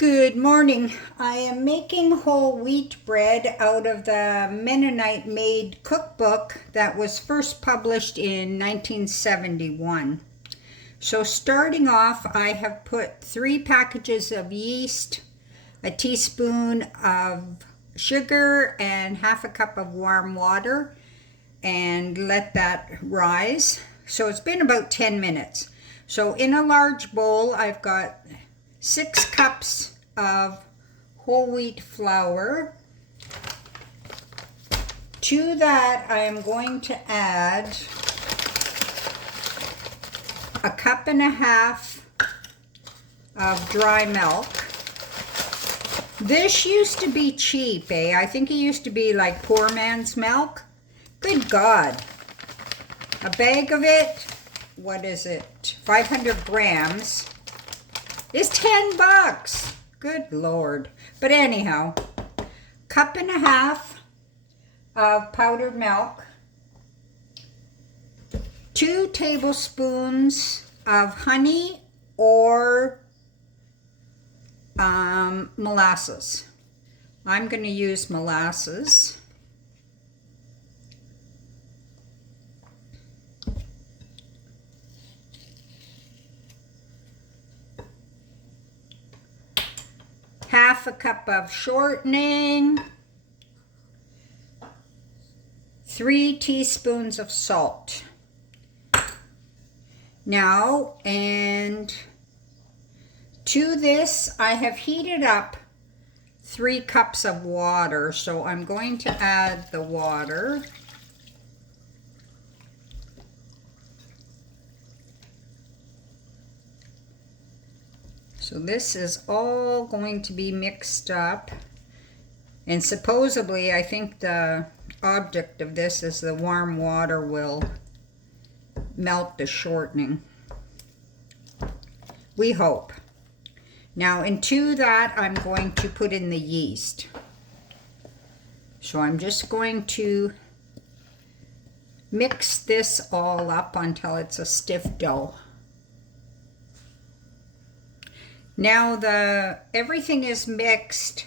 Good morning. I am making whole wheat bread out of the Mennonite Maid cookbook that was first published in 1971. So starting off, I have put 3 packages of yeast, a teaspoon of sugar, and half a cup of warm water, and let that rise. So it's been about 10 minutes. So in a large bowl, I've got 6 cups of whole wheat flour. To that, I am going to add a cup and a half of dry milk. This used to be cheap, I think it used to be like poor man's milk. Good God. A bag of it, what is it, 500 grams, is $10. Good Lord. But anyhow, cup and a half of powdered milk, 2 tablespoons of honey or molasses. I'm going to use molasses. Half a cup of shortening, 3 teaspoons of salt. Now, and to this, I have heated up 3 cups of water, so I'm going to add the water. So this is all going to be mixed up, and supposedly I think the object of this is the warm water will melt the shortening. We hope. Now into that I'm going to put in the yeast. So I'm just going to mix this all up until it's a stiff dough. Now everything is mixed,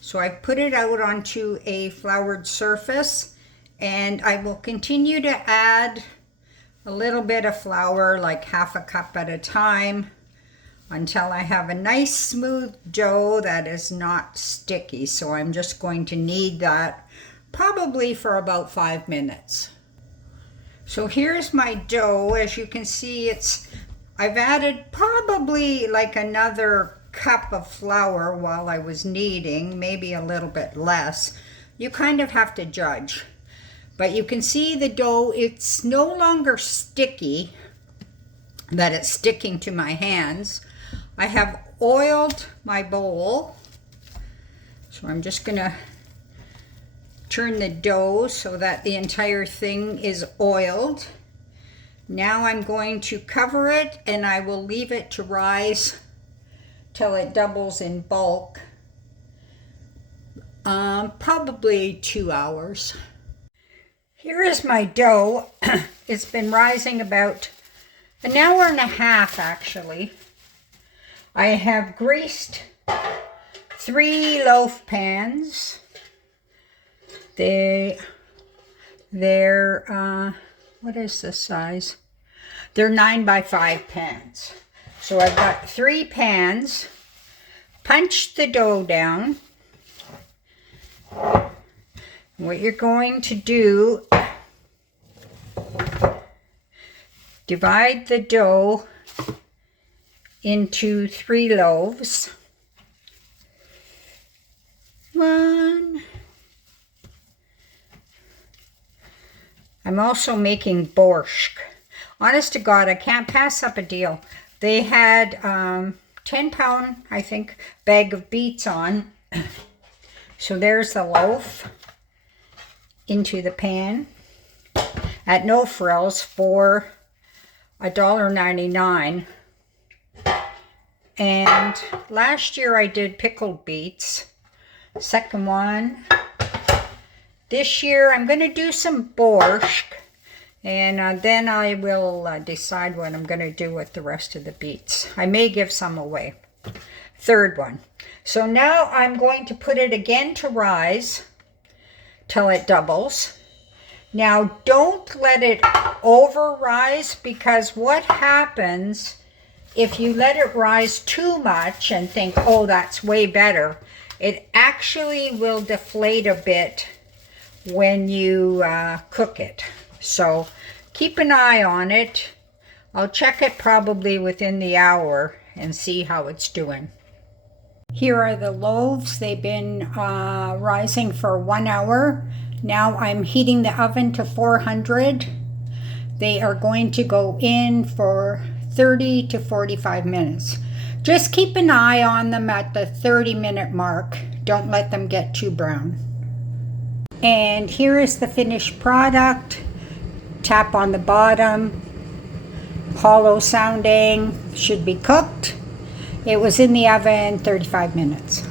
so I put it out onto a floured surface, and I will continue to add a little bit of flour, like half a cup at a time, until I have a nice smooth dough that is not sticky. So I'm just going to knead that probably for about 5 minutes. So here's my dough. As you can see, I've added probably like another cup of flour while I was kneading, maybe a little bit less. You kind of have to judge. But you can see the dough, it's no longer sticky, that it's sticking to my hands. I have oiled my bowl. So I'm just going to turn the dough so that the entire thing is oiled. Now I'm going to cover it, and I will leave it to rise till it doubles in bulk. Probably 2 hours. Here is my dough. It's been rising about an hour and a half actually. I have greased 3 loaf pans. They're what is the size? They're 9 by 5 pans. So I've got 3 pans. Punch the dough down. What you're going to do, divide the dough into 3 loaves. 1. I'm also making borscht. Honest to God, I can't pass up a deal. They had 10-pound, I think, bag of beets on. So there's the loaf into the pan at No Frills for $1.99. And last year I did pickled beets. Second one. This year I'm going to do some borscht, and then I will decide what I'm going to do with the rest of the beets. I may give some away. third one. So now I'm going to put it again to rise till it doubles. Now don't let it over rise, because what happens if you let it rise too much and think, oh, that's way better, it actually will deflate a bit when you cook it. So keep an eye on it. I'll check it probably within the hour and see how it's doing. Here are the loaves. They've been rising for 1 hour. Now I'm heating the oven to 400. They are going to go in for 30 to 45 minutes. Just keep an eye on them at the 30-minute mark. Don't let them get too brown. And here is the finished product. Tap on the bottom. Hollow sounding. Should be cooked. It was in the oven 35 minutes.